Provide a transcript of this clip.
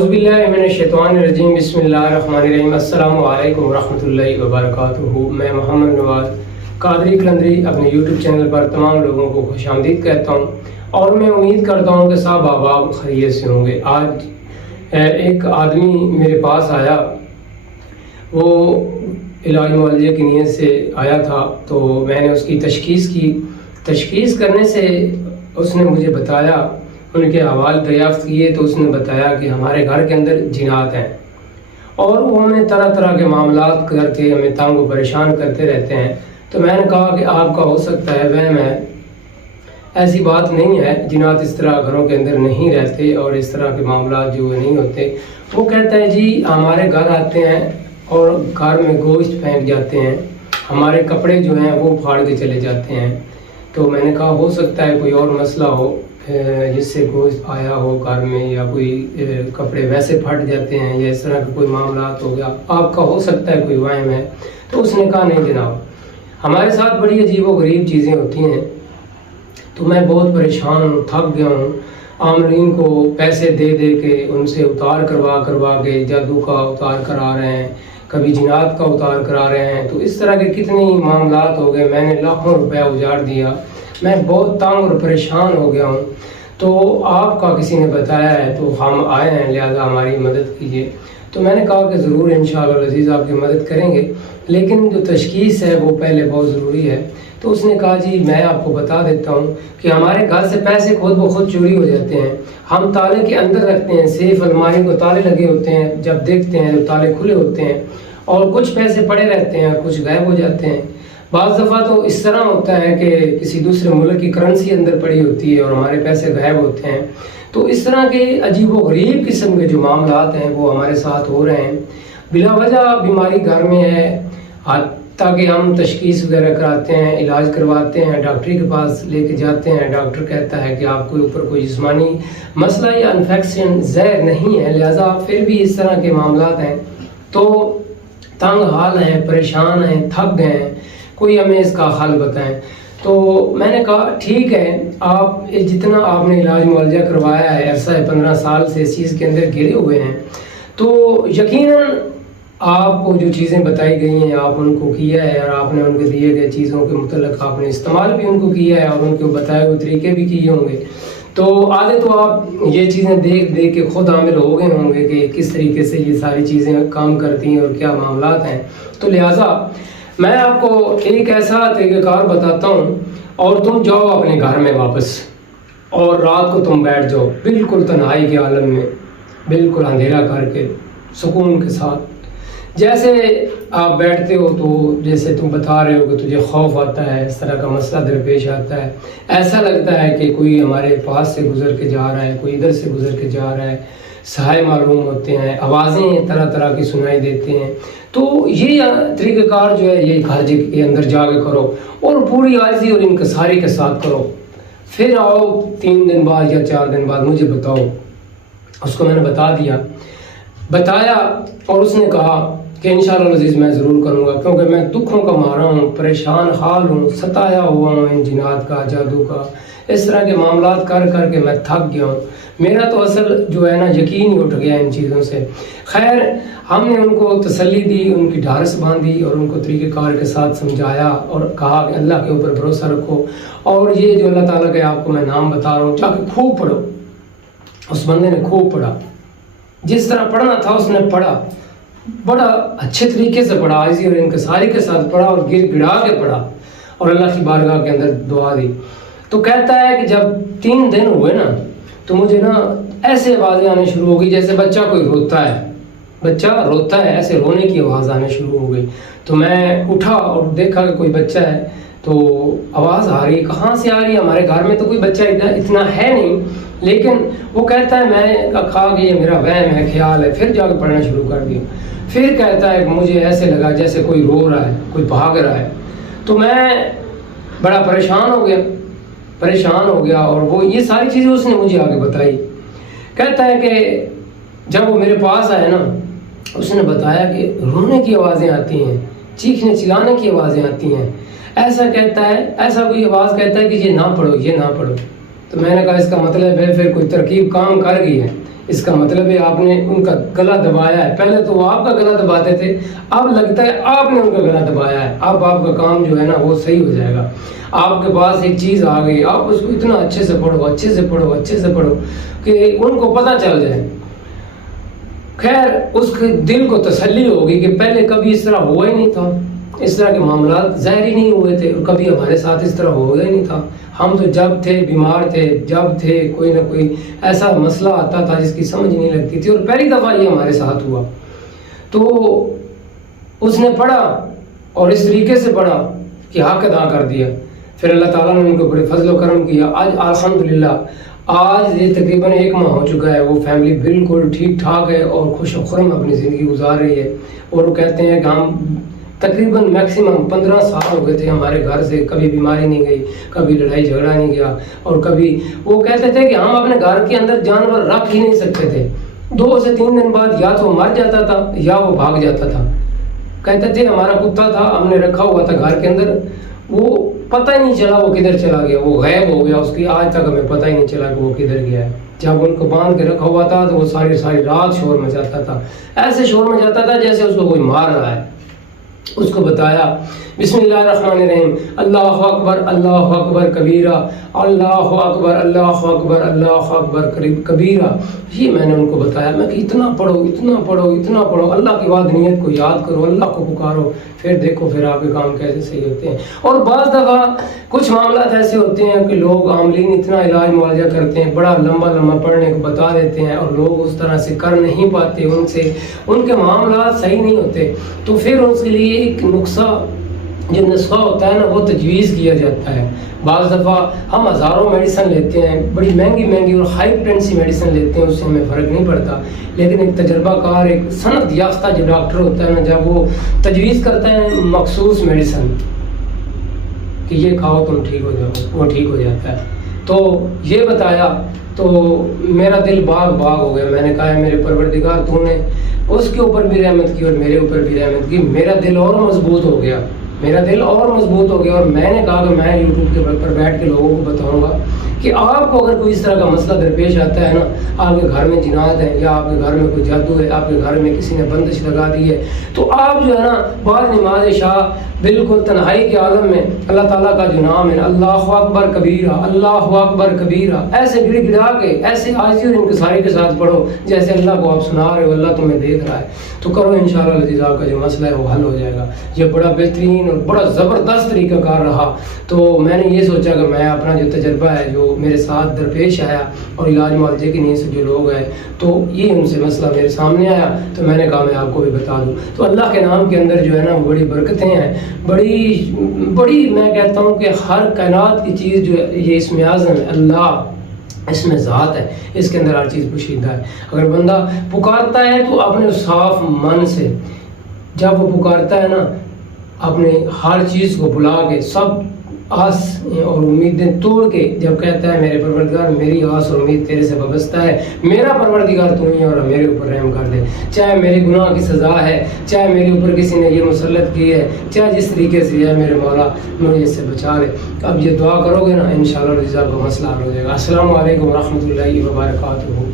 बिस्मिल्लाहिर्रहमानिर्रहीम बिस्मिल्लाहिर्रहमानिर्रहीम अस्सलामु अलैकुम वरहमतुल्लाहि वबरकातुहू। मैं मोहम्मद नवाज कादरी कलंदरी अपने यूट्यूब चैनल पर तमाम लोगों को खुशामदीद कहता हूँ और मैं उम्मीद करता हूँ कि सब आप खैरियत से होंगे। आज एक आदमी मेरे पास आया, वो इलाज मुआलजे की नीयत से आया था, तो मैंने उसकी तशखीस की। तशखीस करने से उसने मुझे बताया, उनके हवाल दरियाफ्त किए तो उसने बताया कि हमारे घर के अंदर जिनात हैं और वो हमें तरह तरह के मामलात करके हमें तंग व परेशान करते रहते हैं। तो मैंने कहा कि आपका हो सकता है वहम है, ऐसी बात नहीं है, जिनात इस तरह घरों के अंदर नहीं रहते और इस तरह के मामलात जो नहीं होते। वो कहता है जी हमारे घर आते हैं और घर में गोश्त फेंक जाते हैं, हमारे कपड़े जो हैं वो फाड़ के चले जाते हैं। तो मैंने कहा हो सकता है कोई और मसला हो जिससे गोश्त आया हो घर में, या कोई कपड़े वैसे फट जाते हैं या इस तरह का कोई मामलात हो गया, आपका हो सकता है कोई वहम है। तो उसने कहा नहीं जनाब, हमारे साथ बड़ी अजीब व गरीब चीज़ें होती हैं, तो मैं बहुत परेशान हूँ, थक गया हूँ। आमरीन को पैसे दे दे के उनसे उतार करवा के जादू का उतार करा रहे हैं, कभी जिनात का उतार करा रहे हैं। तो इस तरह के कितने ही मामलात हो गए, मैंने लाखों रुपया उजाड़ दिया, मैं बहुत तंग और परेशान हो गया हूँ। तो आपका किसी ने बताया है तो हम आए हैं, लिहाजा हमारी मदद कीजिए। तो मैंने कहा कि ज़रूर इंशाअल्लाह अज़ीज़ आपकी मदद करेंगे, लेकिन जो तशखीस है वो पहले बहुत ज़रूरी है। तो उसने कहा जी मैं आपको बता देता हूँ कि हमारे घर से पैसे खुद ब खुद चोरी हो जाते हैं, हम ताले के अंदर रखते हैं, सेफ अलमारी को ताले लगे होते हैं, जब देखते हैं तो ताले खुले होते हैं और कुछ पैसे पड़े रहते हैं, कुछ गायब हो जाते हैं। बाज़ दफ़ा तो इस तरह होता है कि किसी दूसरे मुल्क की करेंसी अंदर पड़ी होती है और हमारे पैसे गायब होते हैं। तो इस तरह के अजीब व गरीब किस्म के जो मामलात हैं वो हमारे साथ हो रहे हैं। बिला वजह बीमारी घर में है, ताकि हम तशखीस वगैरह कराते हैं, इलाज करवाते हैं, डॉक्टरी के पास लेके जाते हैं, डॉक्टर कहता है कि आपके ऊपर कोई जिस्मानी मसला या इन्फेक्शन ज़हर नहीं है, लिहाजा फिर भी इस तरह के मामलात हैं। तो तंग हाल हैं, परेशान हैं, थक गए हैं, कोई हमें इसका हल बताएं। तो मैंने कहा ठीक है, आप जितना आपने इलाज मुआलजा करवाया है, ऐसा है 15 साल से इस चीज़ के अंदर घिरे हुए हैं, तो यकीनन आपको जो चीज़ें बताई गई हैं आप उनको किया है और आपने उनके दिए गए चीज़ों के मुतल्लिक़ आपने इस्तेमाल भी उनको किया है और उनके बताए हुए तरीके भी किए होंगे। तो आगे तो आप ये चीज़ें देख देख के खुद आमिल हो गए होंगे कि किस तरीके से ये सारी चीज़ें काम करती हैं और क्या मामलात हैं। तो लिहाजा मैं आपको एक ऐसा तरीक़ाकार बताता हूँ और तुम जाओ अपने घर में वापस और रात को तुम बैठ जाओ बिल्कुल तन्हाई के आलम में, बिल्कुल अंधेरा करके सुकून के साथ। जैसे आप बैठते हो तो जैसे तुम बता रहे हो कि तुझे खौफ आता है, इस तरह का मसला दरपेश आता है, ऐसा लगता है कि कोई हमारे पास से गुजर के जा रहा है, कोई इधर से गुजर के जा रहा है, सहाय मालूम होते हैं, आवाज़ें तरह तरह की सुनाई देती हैं। तो ये तरीक़ाकार जो है ये घर के अंदर जाके करो और पूरी आजिज़ी और इंकिसारी के साथ करो। फिर आओ 3 दिन बाद या 4 दिन बाद मुझे बताओ। उसको मैंने बताया और उसने कहा कि इंशाअल्लाह अज़ीज़ मैं ज़रूर करूँगा, क्योंकि मैं दुखों का मारा हूँ, परेशान हाल हूँ, सताया हुआ हूँ इन जिनात का, जादू का, इस तरह के मामलात कर के मैं थक गया हूँ। मेरा तो असल जो है ना यकीन ही उठ गया इन चीज़ों से। खैर हमने उनको तसल्ली दी, उनकी ढारस बांधी और उनको तरीक़ेकार के साथ समझाया और कहा कि अल्लाह के ऊपर भरोसा रखो और ये जो अल्लाह ताला के आपको मैं नाम बता रहा हूँ जाके खूब पढ़ो। उस बंदे ने खूब पढ़ा, जिस तरह पढ़ना था उसने पढ़ा, बड़ा अच्छे तरीके से पढ़ा, आजिज़ी और इंकिसारी के साथ पढ़ा और गिड़ा के पढ़ा और अल्लाह की बारगाह के अंदर दुआ दी। तो कहता है कि जब 3 दिन हुए ना तो मुझे ना ऐसे आवाज़ें आने शुरू हो गई जैसे बच्चा कोई रोता है, ऐसे रोने की आवाज़ आने शुरू हो गई। तो मैं उठा और देखा कि कोई बच्चा है, तो आवाज़ आ रही, कहाँ से आ रही है, हमारे घर में तो कोई बच्चा इतना है नहीं, लेकिन वो कहता है मैं कहा कि ये मेरा वहम है, ख्याल है। फिर जाकर पढ़ना शुरू कर दिया। फिर कहता है कि मुझे ऐसे लगा जैसे कोई रो रहा है, कोई भाग रहा है। तो मैं बड़ा परेशान हो गया और वो ये सारी चीज़ें उसने मुझे आगे बताई। कहता है कि जब वो मेरे पास आया ना, उसने बताया कि रोने की आवाज़ें आती हैं, चीखने चिल्लाने की आवाज़ें आती हैं, ऐसा कहता है, ऐसा कोई आवाज़ कहता है कि ये ना पढ़ो। تو میں نے کہا اس کا مطلب ہے پھر کوئی ترکیب کام کر گئی ہے، اس کا مطلب ہے آپ نے ان کا گلا دبایا ہے، پہلے تو وہ آپ کا گلا دباتے تھے، اب لگتا ہے آپ نے ان کا گلا دبایا ہے، اب آپ کا کام جو ہے نا وہ صحیح ہو جائے گا۔ آپ کے پاس ایک چیز آ گئی، آپ اس کو اتنا اچھے سے پڑھو، اچھے سے پڑھو، اچھے سے پڑھو کہ ان کو پتہ چل جائے۔ خیر اس کے دل کو تسلی ہوگی کہ پہلے کبھی اس طرح ہوا ہی نہیں تھا، اس طرح کے معاملات ظاہر ہی نہیں ہوئے تھے، اور کبھی ہمارے ساتھ اس طرح ہوا ہی نہیں تھا۔ ہم تو جب تھے بیمار تھے، جب تھے کوئی نہ کوئی ایسا مسئلہ آتا تھا جس کی سمجھ نہیں لگتی تھی، اور پہلی دفعہ یہ ہمارے ساتھ ہوا۔ تو اس نے پڑھا اور اس طریقے سے پڑھا کہ حق ادا کر دیا، پھر اللہ تعالیٰ نے ان کو بڑے فضل و کرم کیا۔ آج الحمدللہ آج یہ تقریباً 1 ماہ ہو چکا ہے، وہ فیملی بالکل ٹھیک ٹھاک ہے اور خوش و خرم اپنی زندگی گزار رہی ہے، اور وہ کہتے ہیں کہ ہم تقریباً میکسیمم 15 سال ہو گئے تھے ہمارے گھر سے کبھی بیماری نہیں گئی، کبھی لڑائی جھگڑا نہیں گیا، اور کبھی وہ کہتے تھے کہ ہم اپنے گھر کے اندر جانور رکھ ہی نہیں سکتے تھے، 2 سے 3 دن بعد یا تو مر جاتا تھا یا وہ بھاگ جاتا تھا۔ کہتے تھے ہمارا کتا تھا، ہم نے رکھا ہوا تھا گھر کے اندر، وہ پتہ ہی نہیں چلا وہ کدھر چلا گیا، وہ غائب ہو گیا، اس کی آج تک ہمیں پتہ ہی نہیں چلا کہ وہ کدھر گیا ہے۔ جب ان کو باندھ کے رکھا ہوا تھا تو وہ ساری رات شور مچاتا تھا، ایسے شور مچاتا تھا جیسے اس کو کوئی مار رہا ہے۔ اس کو بتایا بسم اللہ الرحمن الرحیم، اللہ اکبر کبیرہ، اللہ اکبر کبیرہ، یہ میں نے ان کو بتایا۔ میں کہ اتنا پڑھو، اتنا پڑھو، اتنا پڑھو، اللہ کی وعد نیت کو یاد کرو، اللہ کو پکارو، پھر دیکھو پھر آپ کے کام کیسے صحیح ہوتے ہیں۔ اور بعض دفعہ کچھ معاملات ایسے ہوتے ہیں کہ لوگ عاملین اتنا علاج معالجہ کرتے ہیں، بڑا لمبا پڑھنے کو بتا دیتے ہیں، اور لوگ اس طرح سے کر نہیں پاتے، ان کے معاملات صحیح نہیں ہوتے، تو پھر اس کے لیے ایک جو نسخہ ہوتا ہے نا وہ تجویز کیا جاتا ہے۔ بعض دفعہ ہم ہزاروں میڈیسن لیتے ہیں، بڑی مہنگی اور ہائی پوٹینسی میڈیسن لیتے ہیں، اس سے ہمیں فرق نہیں پڑتا، لیکن ایک تجربہ کار، ایک سند یافتہ جو ڈاکٹر ہوتا ہے نا، جب وہ تجویز کرتا ہے مخصوص میڈیسن کہ یہ کھاؤ تم ٹھیک ہو جاؤ، وہ ٹھیک ہو جاتا ہے۔ تو یہ بتایا تو میرا دل باغ ہو گیا۔ میں نے کہا ہے میرے پروردگار تو نے اس کے اوپر بھی رحمت کی اور میرے اوپر بھی رحمت کی، میرا دل اور مضبوط ہو گیا، اور میں نے کہا کہ میں یوٹیوب کے پر بیٹھ کے لوگوں کو بتاؤں گا کہ آپ کو اگر کوئی اس طرح کا مسئلہ درپیش آتا ہے نا، آپ کے گھر میں جنات ہے یا آپ کے گھر میں کوئی جادو ہے، آپ کے گھر میں کسی نے بندش لگا دی ہے، تو آپ جو ہے نا بعد نماز عشاء بالکل تنہائی کے عالم میں اللہ تعالیٰ کا جو نام ہے اللہ اکبر کبیرہ ایسے گڑ گڑا کے، ایسے عاجزی اور انکساری کے ساتھ پڑھو جیسے اللہ کو آپ سنا رہے ہو، اللہ تمہیں دیکھ رہا ہے، تو کرو انشاءاللہ العزیز آپ کا جو مسئلہ ہے وہ حل ہو جائے گا۔ یہ بڑا بہترین اور بڑا زبردست طریقہ کار رہا، تو میں نے یہ سوچا کہ میں اپنا جو تجربہ ہے جو میرے ساتھ درپیش آیا اور علاج معالجے کی نیت سے جو لوگ ہیں تو یہ ان سے مسئلہ میرے سامنے آیا، تو میں نے کہا میں آپ کو بھی بتا دوں۔ تو اللہ کے نام کے اندر جو ہے نا بڑی برکتیں ہیں، بڑی میں کہتا ہوں کہ ہر کائنات کی چیز جو ہے یہ اسم اعظم ہے، اللہ اس میں ذات ہے، اس کے اندر ہر چیز پوشیدہ ہے۔ اگر بندہ پکارتا ہے تو اپنے صاف من سے، جب وہ پکارتا ہے نا اپنے ہر چیز کو بلا کے، سب آس اور امیدیں توڑ کے جب کہتا ہے میرے پروردگار میری آس اور امید تیرے سے وابستہ ہے، میرا پروردگار تو ہی ہے اور میرے اوپر رحم کر دے، چاہے میرے گناہ کی سزا ہے، چاہے میرے اوپر کسی نے یہ مسلط کی ہے، چاہے جس طریقے سے ہے، میرے مولا مجھے اس سے بچا لے۔ اب یہ دعا کرو گے نا انشاءاللہ آپ کا مسئلہ حل ہو جائے گا۔ السلام علیکم ورحمۃ اللہ وبرکاتہ۔